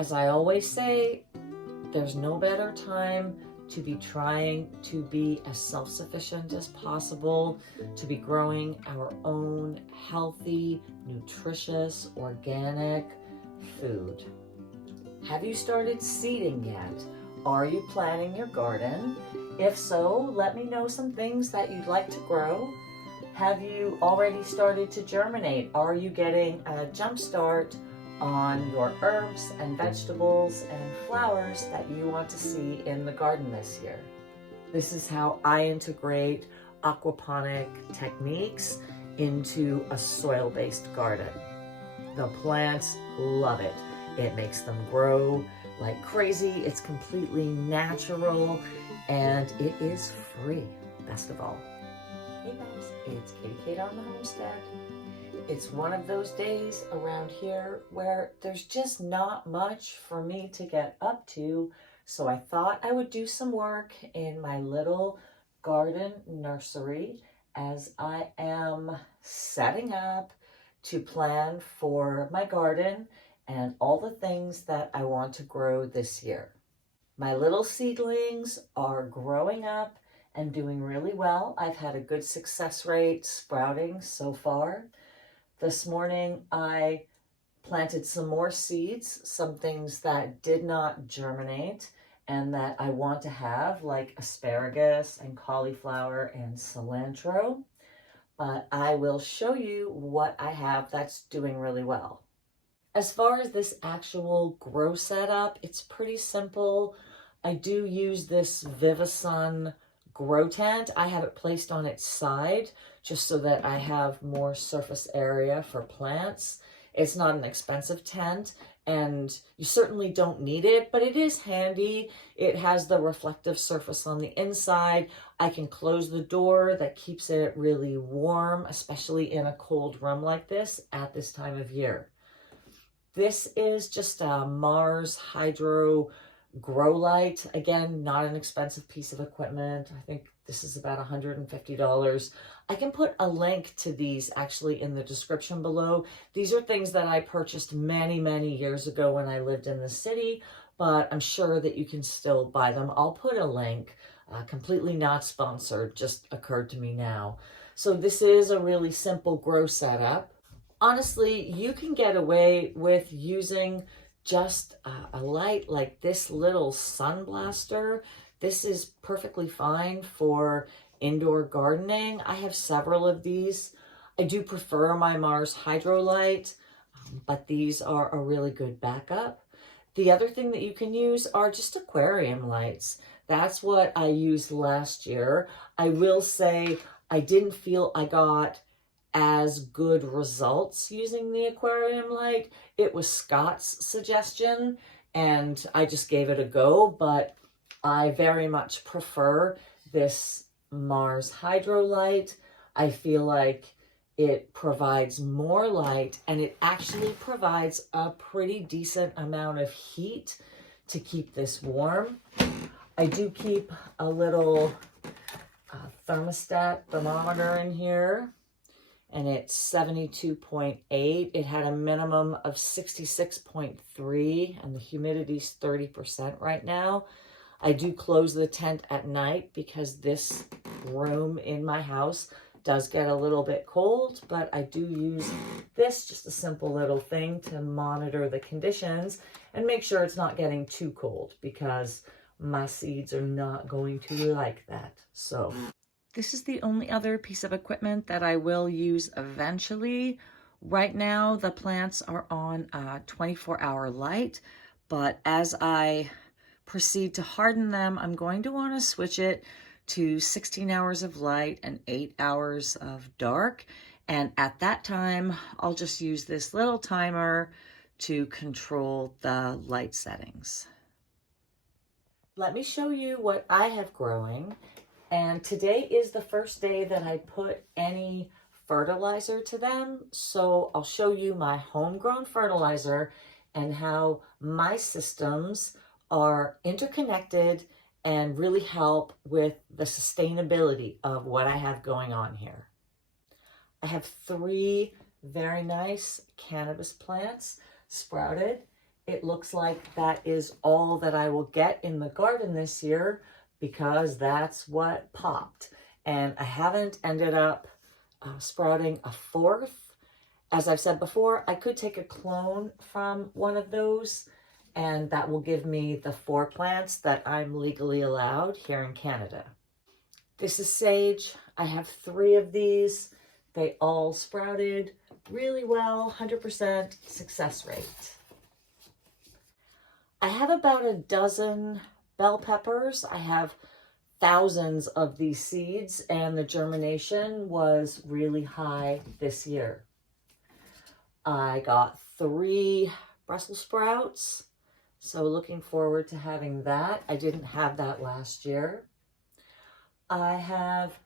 As I always say, there's no better time to be trying to be as self-sufficient as possible, to be growing our own healthy, nutritious, organic food. Have you started seeding yet? Are you planting your garden? If so, let me know some things that you'd like to grow. Have you already started to germinate? Are you getting a jump start on your herbs and vegetables and flowers that you want to see in the garden this year? This is how I integrate aquaponic techniques into a soil-based garden. The plants love it. It makes them grow like crazy. It's completely natural and it is free, best of all. Hey guys, it's Kitty Kate on the Homestead. It's one of those days around here where there's just not much for me to get up to, so I thought I would do some work in my little garden nursery as I am setting up to plan for my garden and all the things that I want to grow this year. My little seedlings are growing up and doing really well. I've had a good success rate sprouting so far. This morning I planted some more seeds, some things that did not germinate and that I want to have, like asparagus and cauliflower and cilantro. But I will show you what I have that's doing really well. As far as this actual grow setup, it's pretty simple. I do use this Vivasun grow tent. I have it placed on its side just so that I have more surface area for plants. It's not an expensive tent and you certainly don't need it, but it is handy. It has the reflective surface on the inside. I can close the door. That keeps it really warm, especially in a cold room like this at this time of year. This is just a Mars Hydro grow light. Again, not an expensive piece of equipment. I think this is about $150. I can put a link to these actually in the description below. These are things that I purchased many years ago when I lived in the city, but I'm sure that you can still buy them. I'll put a link, completely not sponsored, just occurred to me now. So this is a really simple grow setup. Honestly, you can get away with using just a light like this little sun blaster. This is perfectly fine for indoor gardening. I have several of these. I do prefer my Mars Hydro light, but these are a really good backup. The other thing that you can use are just aquarium lights. That's what I used last year. I will say I didn't feel I got as good results using the aquarium light. It was Scott's suggestion and I just gave it a go, but I very much prefer this Mars Hydro light. I feel like it provides more light and it actually provides a pretty decent amount of heat to keep this warm. I do keep a little thermostat thermometer in here, and it's 72.8. It had a minimum of 66.3 and the humidity's 30% right now. I do close the tent at night because this room in my house does get a little bit cold, but I do use this, just a simple little thing to monitor the conditions and make sure it's not getting too cold because my seeds are not going to like that. So this is the only other piece of equipment that I will use eventually. Right now, the plants are on a 24-hour light, but as I proceed to harden them, I'm going to want to switch it to 16 hours of light and 8 hours of dark. And at that time, I'll just use this little timer to control the light settings. Let me show you what I have growing. And today is the first day that I put any fertilizer to them. So I'll show you my homegrown fertilizer and how my systems are interconnected and really help with the sustainability of what I have going on here. I have 3 very nice cannabis plants sprouted it looks like that is all that I will get in the garden this year because that's what popped. And I haven't ended up sprouting a fourth. As I've said before, I could take a clone from one of those, and that will give me the 4 plants that I'm legally allowed here in Canada. This is sage. I have 3 of these. They all sprouted really well, 100% success rate. I have about a dozen bell peppers. I have thousands of these seeds, and the germination was really high this year. I got 3 Brussels sprouts, so looking forward to having that. I didn't have that last year. I have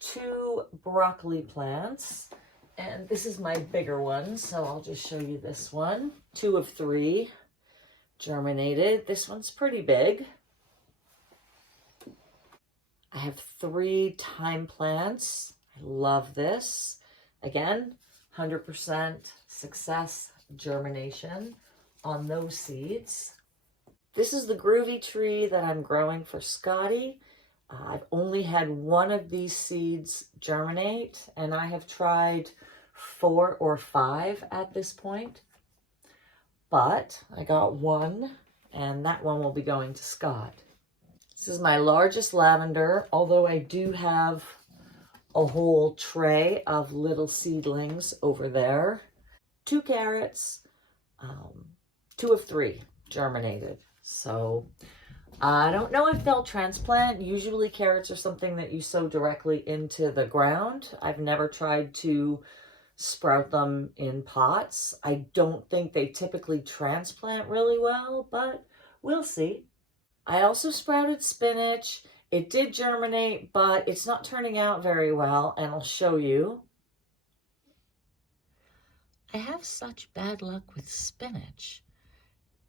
2 broccoli plants, and this is my bigger one, so I'll just show you this one. 2 of 3 germinated. This one's pretty big. I have 3 thyme plants. I love this. Again, 100% success germination on those seeds. This is the groovy tree that I'm growing for Scotty. I've only had 1 of these seeds germinate, and I have tried 4 or 5 at this point. But I got 1, and that one will be going to Scott. This is my largest lavender, although I do have a whole tray of little seedlings over there. 2 carrots, 2 of 3 germinated. So I don't know if they'll transplant. Usually carrots are something that you sow directly into the ground. I've never tried to sprout them in pots. I don't think they typically transplant really well, but we'll see. I also sprouted spinach. It did germinate, but it's not turning out very well, and I'll show you. I have such bad luck with spinach.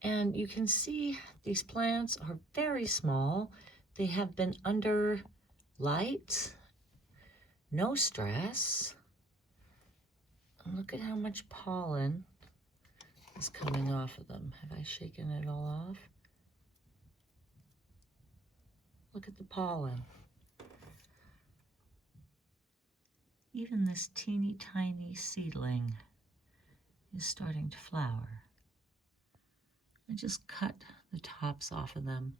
And you can see these plants are very small. They have been under light, no stress. And look at how much pollen is coming off of them. Have I shaken it all off? Look at the pollen. Even this teeny tiny seedling is starting to flower. I just cut the tops off of them,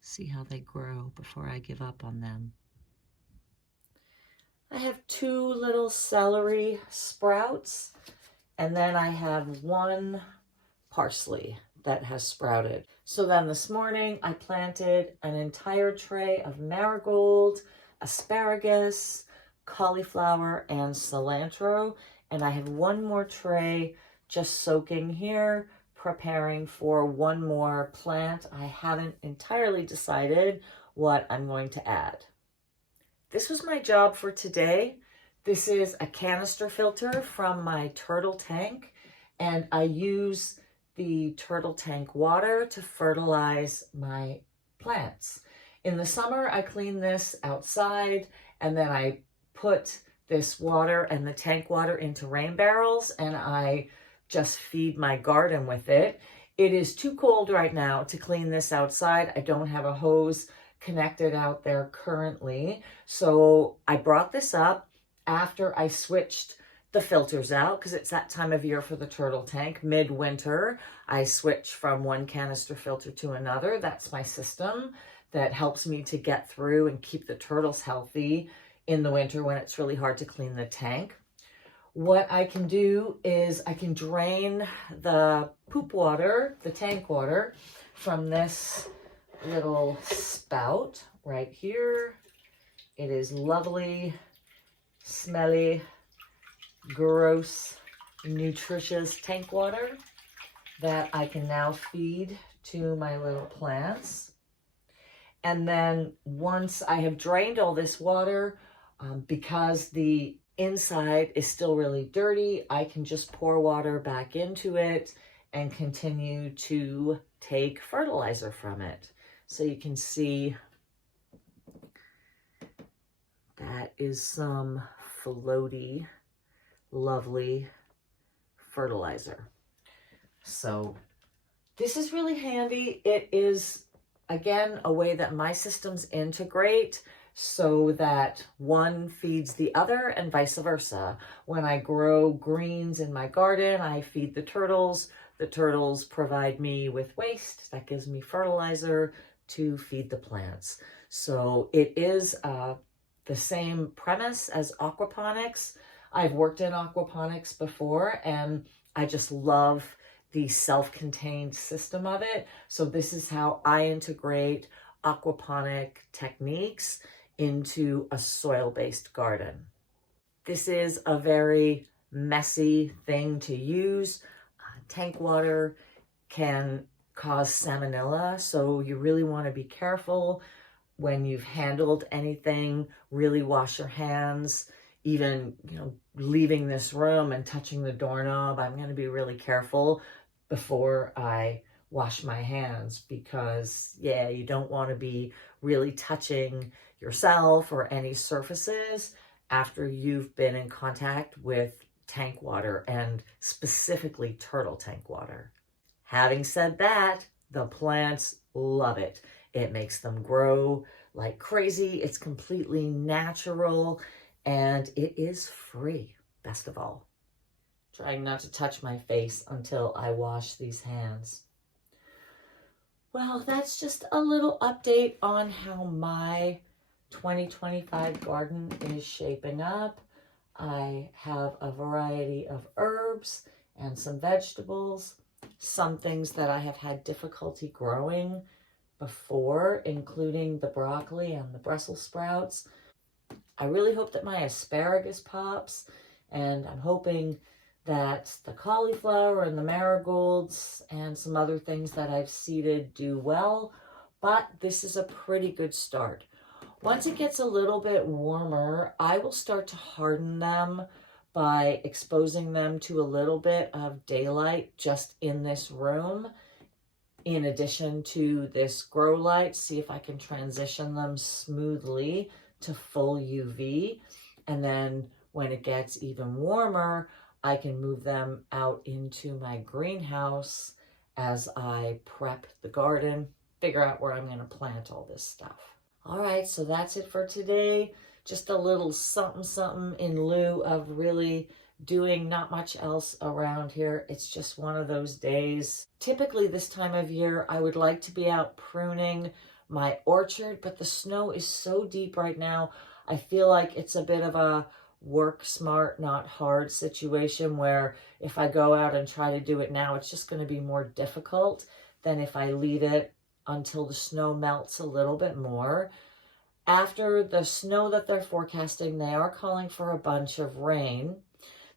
see how they grow before I give up on them. I have 2 little celery sprouts, and then I have 1 parsley that has sprouted. So then this morning I planted an entire tray of marigold, asparagus, cauliflower, and cilantro, and I have 1 more tray just soaking here, preparing for 1 more plant. I haven't entirely decided what I'm going to add. This was my job for today. This is a canister filter from my turtle tank, and I use the turtle tank water to fertilize my plants. In the summer, I clean this outside, and then I put this water and the tank water into rain barrels, and I just feed my garden with it. It is too cold right now to clean this outside. I don't have a hose connected out there currently. So I brought this up after I switched the filters out, because it's that time of year for the turtle tank. Midwinter, I switch from 1 canister filter to another. That's my system that helps me to get through and keep the turtles healthy in the winter when it's really hard to clean the tank. What I can do is I can drain the poop water, the tank water, from this little spout right here. It is lovely, smelly, gross, nutritious tank water that I can now feed to my little plants. And then once I have drained all this water, because the inside is still really dirty, I can just pour water back into it and continue to take fertilizer from it. So you can see that is some floaty, lovely fertilizer. So This is really handy. It is, again, a way that my systems integrate so that one feeds the other and vice versa. When I grow greens in my garden, I feed the turtles. The turtles provide me with waste that gives me fertilizer to feed the plants. So it is the same premise as aquaponics. I've worked in aquaponics before, and I just love the self-contained system of it. So this is how I integrate aquaponic techniques into a soil-based garden. This is a very messy thing to use. Tank water can cause salmonella, so you really want to be careful when you've handled anything. Really wash your hands. Even, leaving this room and touching the doorknob, I'm going to be really careful before I wash my hands, because you don't want to be really touching yourself or any surfaces after you've been in contact with tank water, and specifically turtle tank water. Having said that, the plants love it. It makes them grow like crazy. It's completely natural, and it is free, best of all. Trying not to touch my face until I wash these hands. Well, that's just a little update on how my 2025 garden is shaping up. I have a variety of herbs and some vegetables, some things that I have had difficulty growing before, including the broccoli and the Brussels sprouts. I really hope that my asparagus pops, and I'm hoping that the cauliflower and the marigolds and some other things that I've seeded do well, but this is a pretty good start. Once it gets a little bit warmer, I will start to harden them by exposing them to a little bit of daylight just in this room, in addition to this grow light. See if I can transition them smoothly to full UV. And then when it gets even warmer, I can move them out into my greenhouse as I prep the garden, figure out where I'm going to plant all this stuff. All right, so that's it for today. Just a little something in lieu of really doing not much else around here. It's just one of those days. Typically this time of year, I would like to be out pruning my orchard, but the snow is so deep right now. I feel like it's a bit of a work smart, not hard situation, where if I go out and try to do it now, it's just going to be more difficult than if I leave it until the snow melts a little bit more. After the snow that they're forecasting, they are calling for a bunch of rain.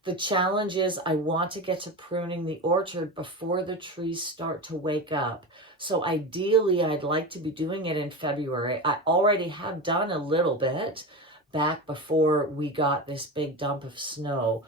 The challenge is I want to get to pruning the orchard before the trees start to wake up. So ideally, I'd like to be doing it in February. I already have done a little bit back before we got this big dump of snow.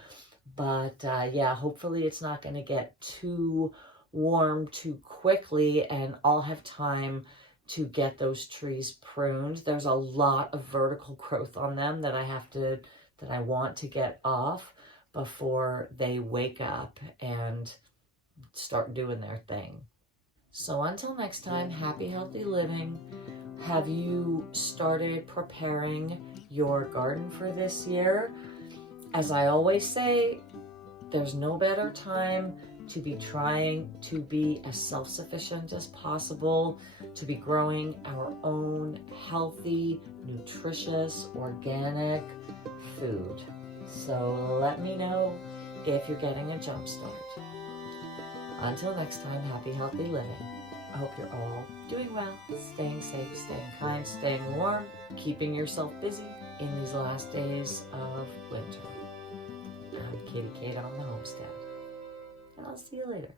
But hopefully it's not going to get too warm too quickly, and I'll have time to get those trees pruned. There's a lot of vertical growth on them that I want to get off before they wake up and start doing their thing. So until next time, happy, healthy living. Have you started preparing your garden for this year? As I always say, there's no better time to be trying to be as self-sufficient as possible, to be growing our own healthy, nutritious, organic food. So let me know if you're getting a jump start. Until next time, happy, healthy living. I hope you're all doing well, staying safe, staying kind, staying warm, keeping yourself busy in these last days of winter. I'm Katie Kate on the Homestead, and I'll see you later.